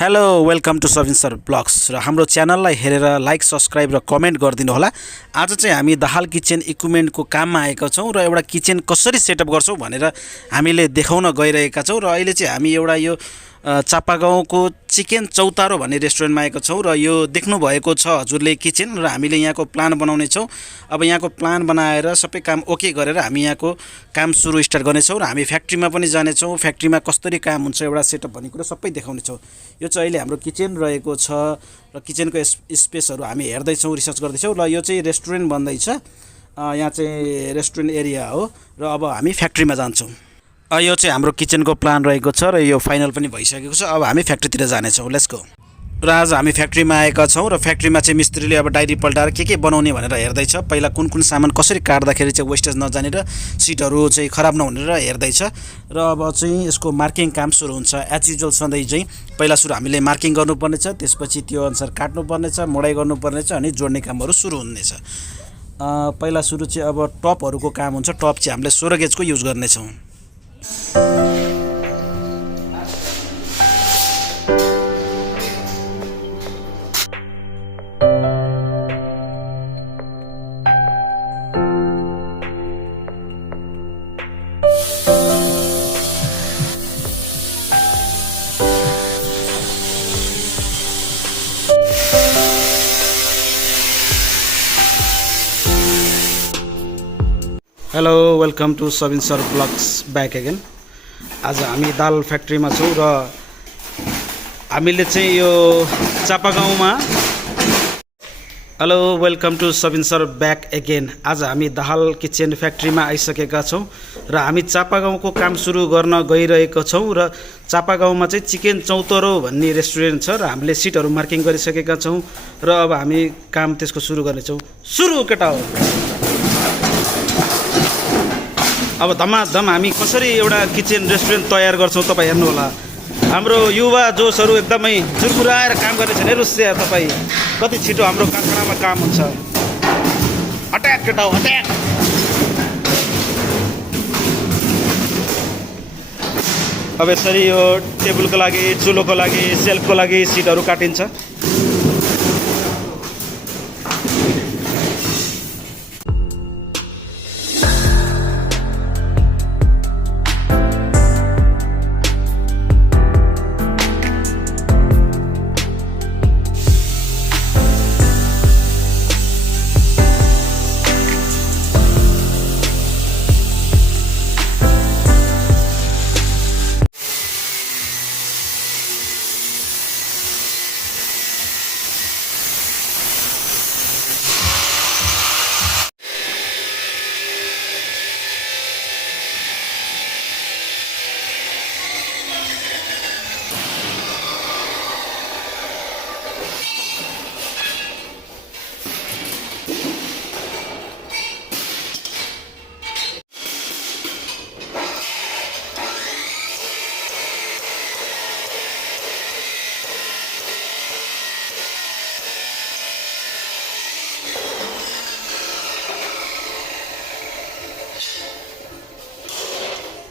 Hello welcome to Sabin sir blogs र हाम्रो च्यानललाई हेरेर लाइक सब्स्क्राइब र कमेन्ट गरिदिनु होला। आज चाहिँ हामी दाहाल किचन इक्विपमेन्टको काममा आएका छौँ र एउटा किचन कसरी सेटअप गर्छौँ भनेर हामीले देखाउन गइरहेका छौँ। र अहिले चाहिँ हामी एउटा यो चापागाउँको चिकन चौतारो भन्ने रेस्टुरेन्टमा आएको छौँ र यो देख्नु भएको छ हजुरले किचन र हामीले यहाँको प्लान बनाउने छौँ। अब यहाँको प्लान बनाएर सबै काम ओके गरेर हामी यहाँको काम सुरु स्टार्ट गर्नेछौँ र हामी फ्याक्ट्रीमा पनि जानेछौँ। फ्याक्ट्रीमा कसरी काम हुन्छ एउटा सेटअप भन्ने कुरा सबै देखाउनेछौँ। यो चाहिँ अहिले हाम्रो किचन रहेको छ र किचनको स्पेसहरू हामी हेर्दैछौँ, रिसर्च गर्दैछौँ र यो चाहिँ रेस्टुरेन्ट बन्दैछ। यहाँ चाहिँ रेस्टुरेन्ट एरिया हो र अब हामी फ्याक्ट्रीमा जान्छौँ। यो चाहिँ हाम्रो किचनको प्लान रहेको छ र यो फाइनल पनि भइसकेको छ। अब हामी फ्याक्ट्रीतिर जानेछौँ। Let's go. र आज हामी फ्याक्ट्रीमा आएका छौँ र फ्याक्ट्रीमा चाहिँ मिस्त्रीले अब डायरी पल्टाएर के बनाउने भनेर हेर्दैछ। पहिला कुन कुन सामान कसरी काट्दाखेरि चाहिँ वेस्टेज नजाने र सिटहरू चाहिँ खराब नहुने र हेर्दैछ। र अब चाहिँ यसको मार्किङ काम सुरु हुन्छ। एज युजुअल सधैँ चाहिँ पहिला सुरु हामीले मार्किङ गर्नुपर्नेछ, त्यसपछि त्यो अनुसार काट्नुपर्नेछ, मोडाइ गर्नुपर्नेछ अनि जोड्ने कामहरू सुरु हुनेछ। पहिला सुरु चाहिँ अब टपहरूको काम हुन्छ। टप चाहिँ हामीले 16 गेजको युज गर्नेछौँ। Hello welcome to Sabin sir blogs back again. आज हामी दाल फ्याक्ट्रीमा छौँ र हामीले चाहिँ यो चापागाउँमा hello welcome to Sabin sir back again. आज हामी दाहाल किचन फ्याक्ट्रीमा आइसकेका छौँ र हामी चापागाउँको काम सुरु गर्न गइरहेका छौँ। र चापागाउँमा चाहिँ चिकन चौतारो भन्ने रेस्टुरेन्ट छ र हामीले सिटहरू मार्किङ गरिसकेका छौँ र अब हामी काम त्यसको सुरु गर्नेछौँ। सुरु केटा हो। अब धमाधम हामी कसरी एउटा किचन रेस्टुरेन्ट तयार गर्छौँ तपाईँ हेर्नु होला। हाम्रो युवा जोसहरू एकदमै जुरपुराएर काम गर्ने छ नि रुस्से तपाईँ। कति छिटो हाम्रो कारखानामा काम हुन्छ। अट्याक केटा हो अट्याक। अब यसरी यो टेबलको लागि, चुलोको लागि, सेल्फको लागि सिटहरू काटिन्छ।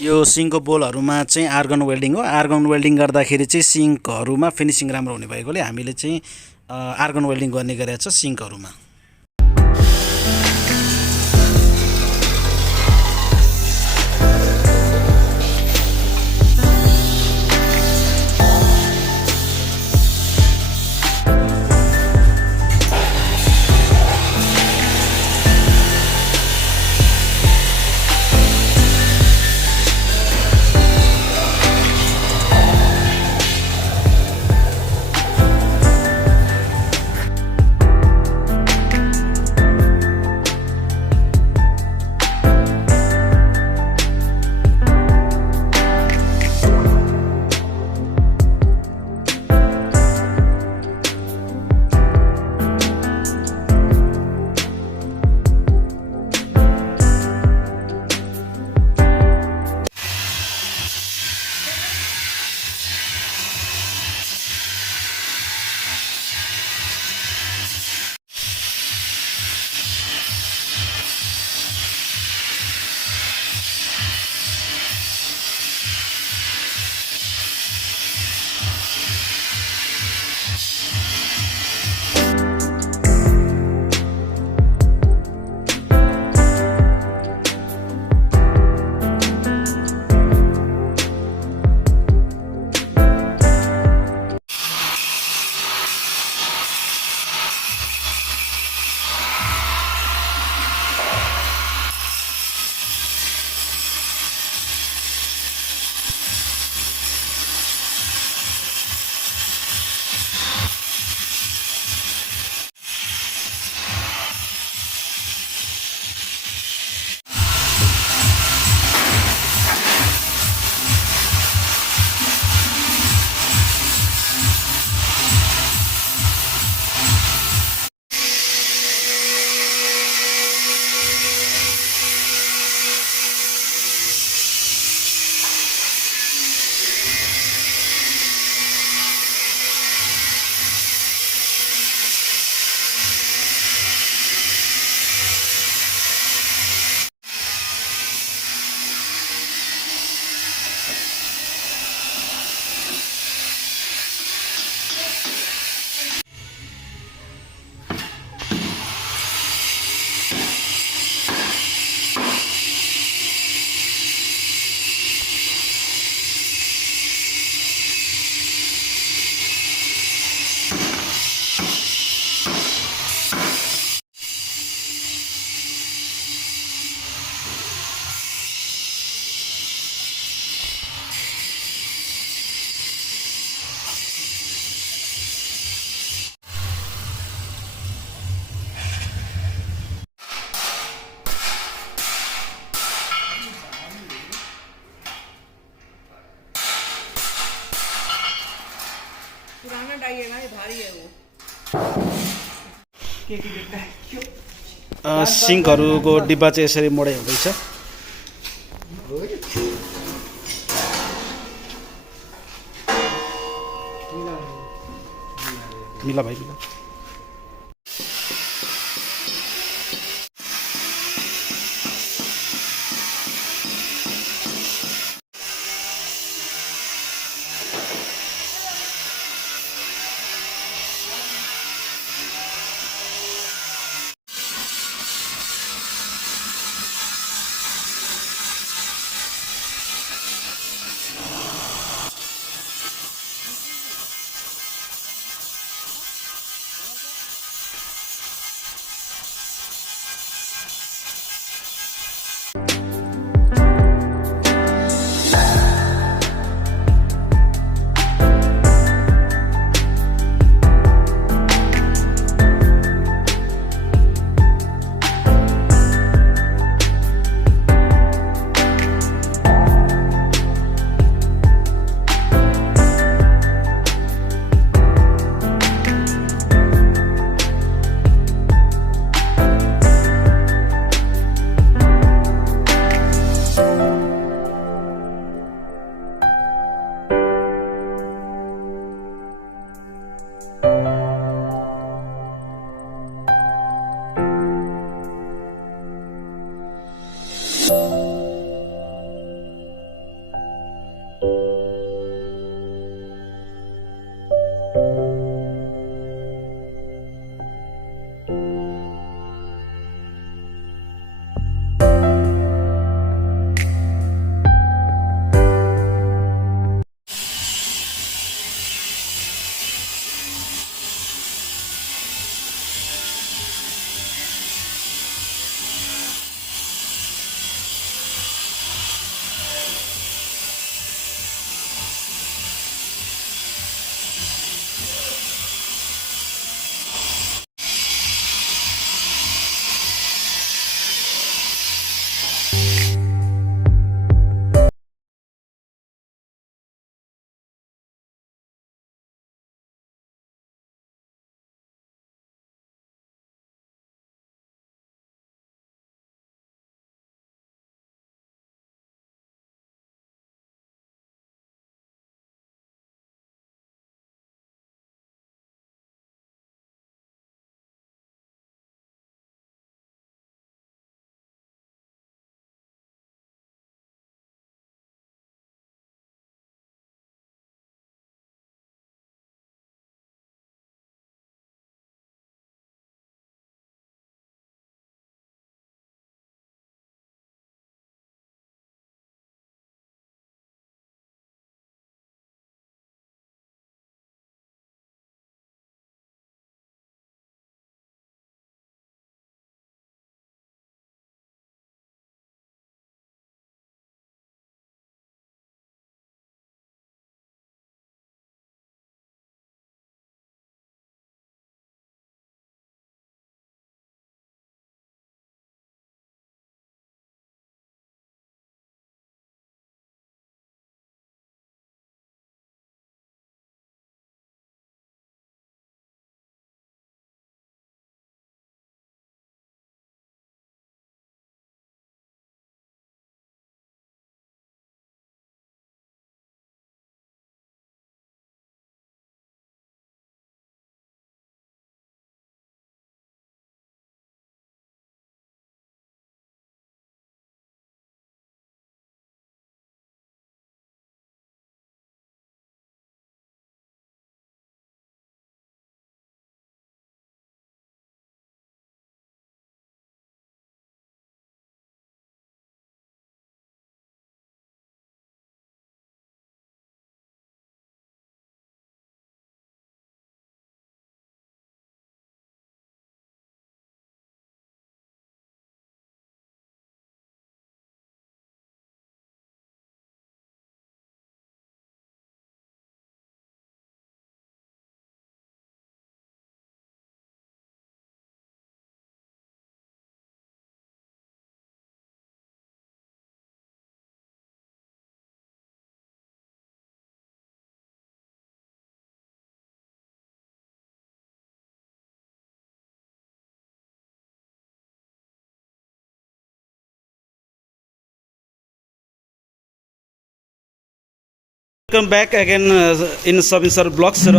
यो सिङ्कको बोलहरूमा चाहिँ आर्गन वेल्डिङ हो। आर्गन वेल्डिङ गर्दाखेरि चाहिँ सिङ्कहरूमा फिनिसिङ राम्रो हुने भएकोले हामीले चाहिँ आर्गन वेल्डिङ गर्ने गरेको छ सिङ्कहरूमा। पुराना डाई है भाइ भारी है वो के देख्दा सिङ्कहरूको डिब्बा चाहिँ यसरी मोडे हुँदैछ मिला भाइ मिला welcome back again in Sabin sir blogs र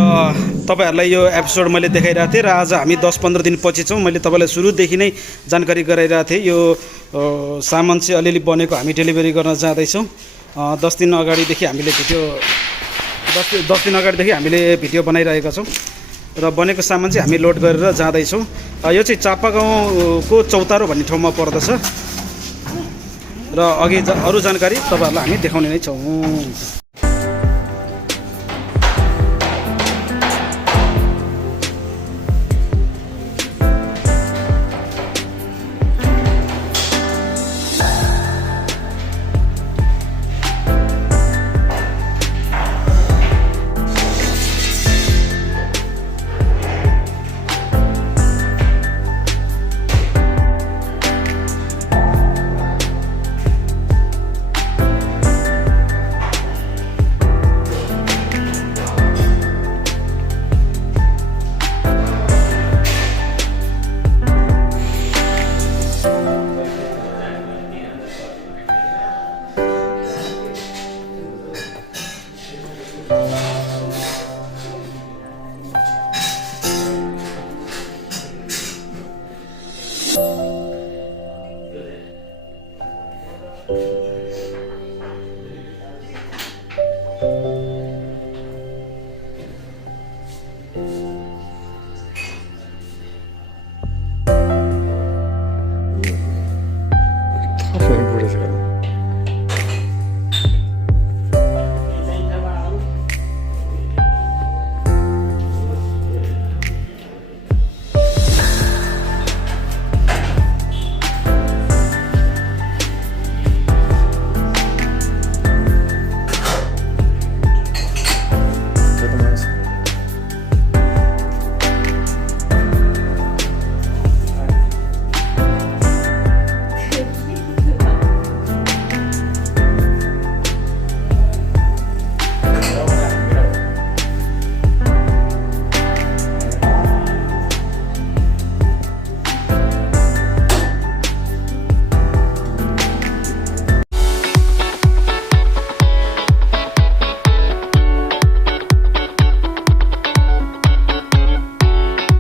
तपाईँहरूलाई यो एपिसोड मैले देखाइरहेको थिएँ र आज हामी 10-15 दिनपछि छौँ। मैले तपाईँलाई सुरुदेखि नै जानकारी गराइरहेको थिएँ। यो सामान चाहिँ अलिअलि बनेको हामी डेलिभरी गर्न जाँदैछौँ। 10 दिन अगाडिदेखि हामीले भिडियो बनाइरहेका छौँ र बनेको सामान चाहिँ हामी लोड गरेर जाँदैछौँ। यो चाहिँ चापागाउँको चौतारो भन्ने ठाउँमा पर्दछ र अघि अरू जानकारी तपाईँहरूलाई हामी देखाउने नै छौँ।